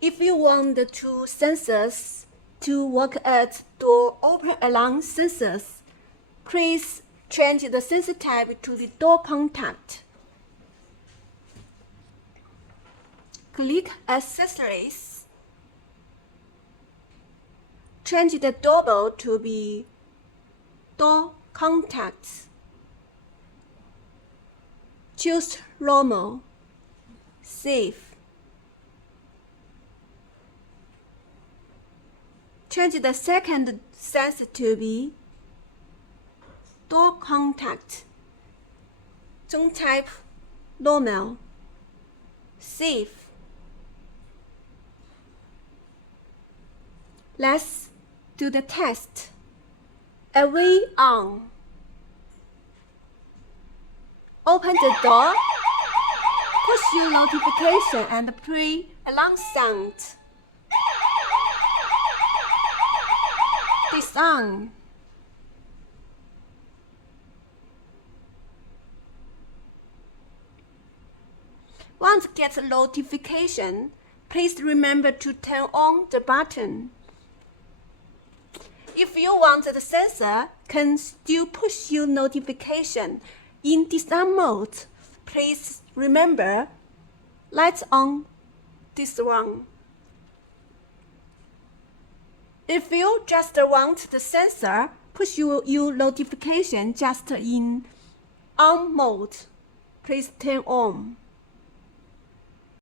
If you want the two sensors to work as door open alarm sensors, please change the sensor type to the door contact. Click Accessories. Change the doorbell to be door contacts. Choose normal. Save. Change the second sensor to be door contact. Zone type normal. Save. Let's do the test. Away on. Open the door. Push your notification and play alarm sound. Disarm. Once you get a notification, please remember to turn on the button. If you want the sensor can still push you notification in disarm mode, please remember lights on this one. If you just want the sensor push your notification just in on mode, please turn on.